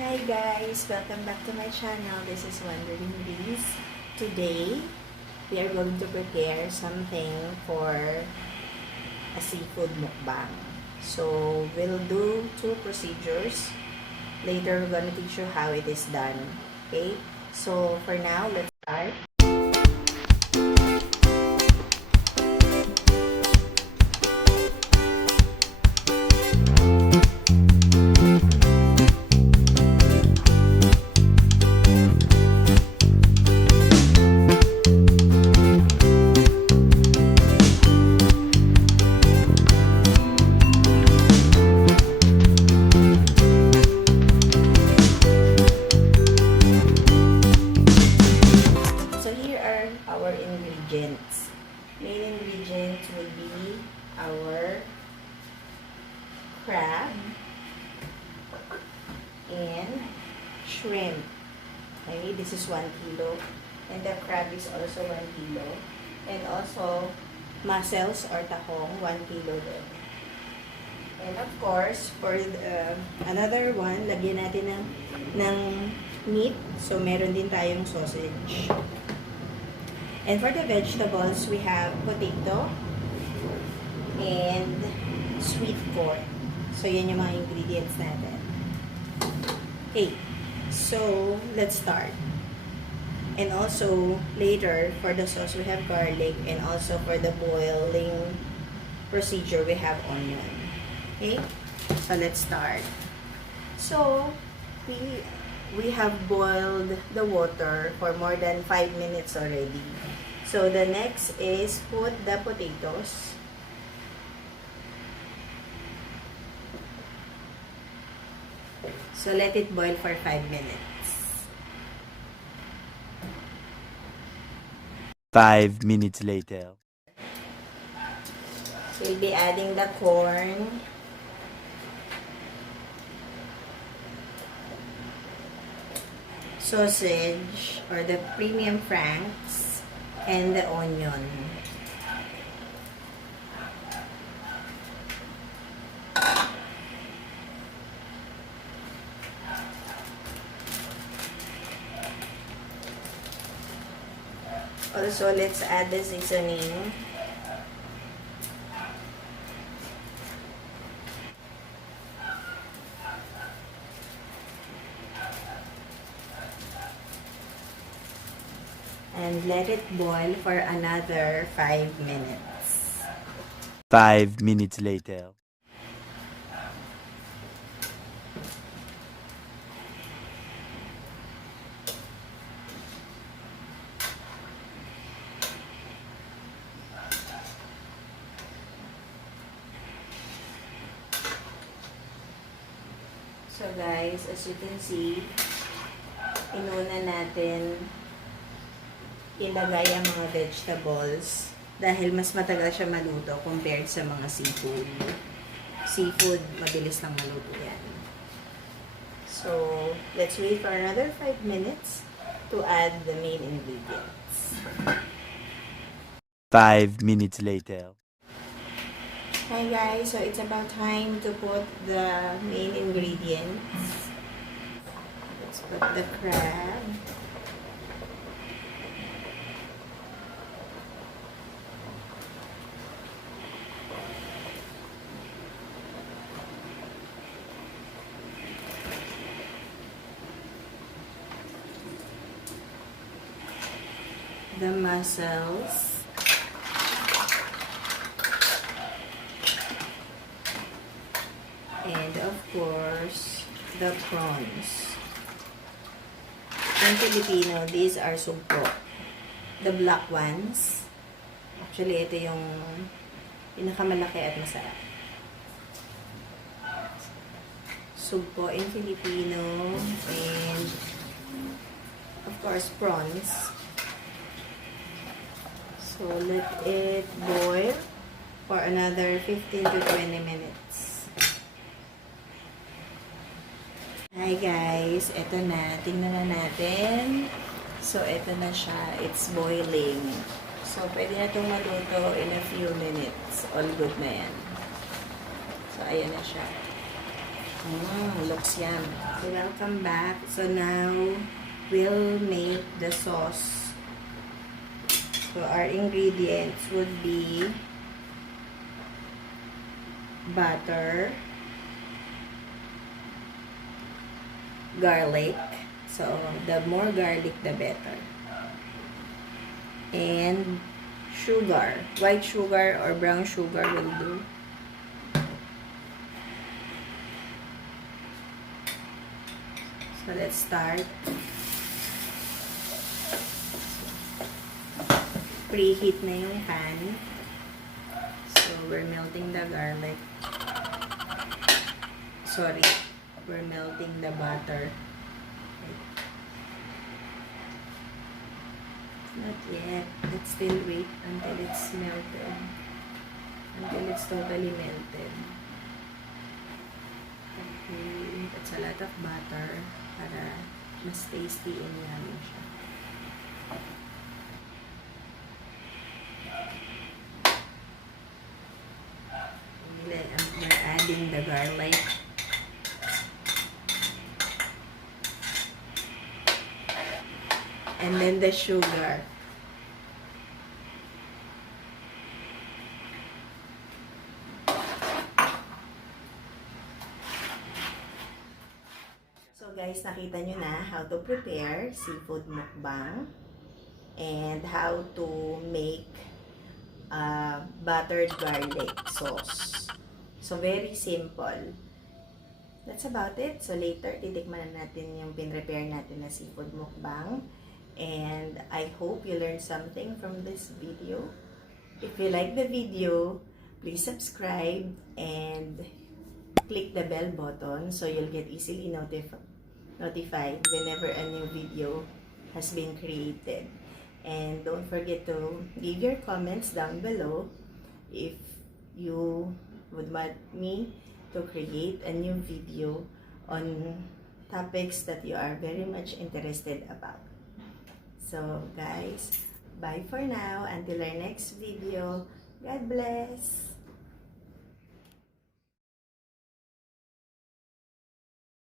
Hi guys! Welcome back to my channel. This is Wandering Bees. Today, we are going to prepare something for a seafood mukbang. So, we'll do two procedures. Later, we're going to teach you how it is done. Okay? So, for now, let's start. Our ingredients. Main ingredients will be our crab and shrimp. Okay, this is 1 kilo. And the crab is also 1 kilo. And also, mussels or tahong, 1 kilo din. And of course, for another one, lagyan natin ng meat. So, meron din tayong sausage. And for the vegetables, we have potato and sweet corn. So, yan yung mga ingredients natin. Okay. So, let's start. And also, later, for the sauce, we have garlic. And also, for the boiling procedure, we have onion. Okay? So, let's start. So, we have boiled the water for more than 5 minutes already. So, the next is put the potatoes. So, let it boil for 5 minutes. 5 minutes later. So, we'll be adding the corn. Sausage or the premium franks and the onion. Also, let's add the seasoning. And let it boil for another 5 minutes. 5 minutes later. So guys, as you can see, inuna natin ilagay ang mga vegetables dahil mas matagal siya maluto compared sa mga seafood. Seafood, mabilis lang maluto yan. So, let's wait for another 5 minutes to add the main ingredients. 5 minutes later. Hi guys, so it's about time to put the main ingredients. Let's put the crab. The mussels, and of course, the prawns. In Filipino, these are sugpo. The black ones. Actually, ito yung pinakamalaki at masarap. Sugpo in Filipino, and of course, prawns. So, let it boil for another 15 to 20 minutes. Hi guys, eto na. Tingnan na natin. So, eto na siya. It's boiling. So, pwede na itong maluto in a few minutes. All good na yan. So, ayan na siya. Looks yum. So, welcome back. So, now, we'll make the sauce. So, our ingredients would be butter, garlic. So, the more garlic, the better. And sugar. White sugar or brown sugar will do. So, let's start. Preheat na yung pan. So, we're melting the garlic. Sorry. We're melting the butter. Not yet. Let's still wait until it's melted. Until it's totally melted. Okay. That's a lot of butter para mas tasty and yummy siya. We're adding the garlic. And then the sugar. So guys, nakita nyo na how to prepare seafood mukbang and how to make buttered garlic sauce. So very simple. That's about it. So later, titikman na natin yung pinrepare natin na seafood mukbang. And I hope you learned something from this video. If you like the video, please subscribe and click the bell button so you'll get easily notified whenever a new video has been created. And don't forget to leave your comments down below if you would want me to create a new video on topics that you are very much interested about. So guys, bye for now. Until our next video. God bless.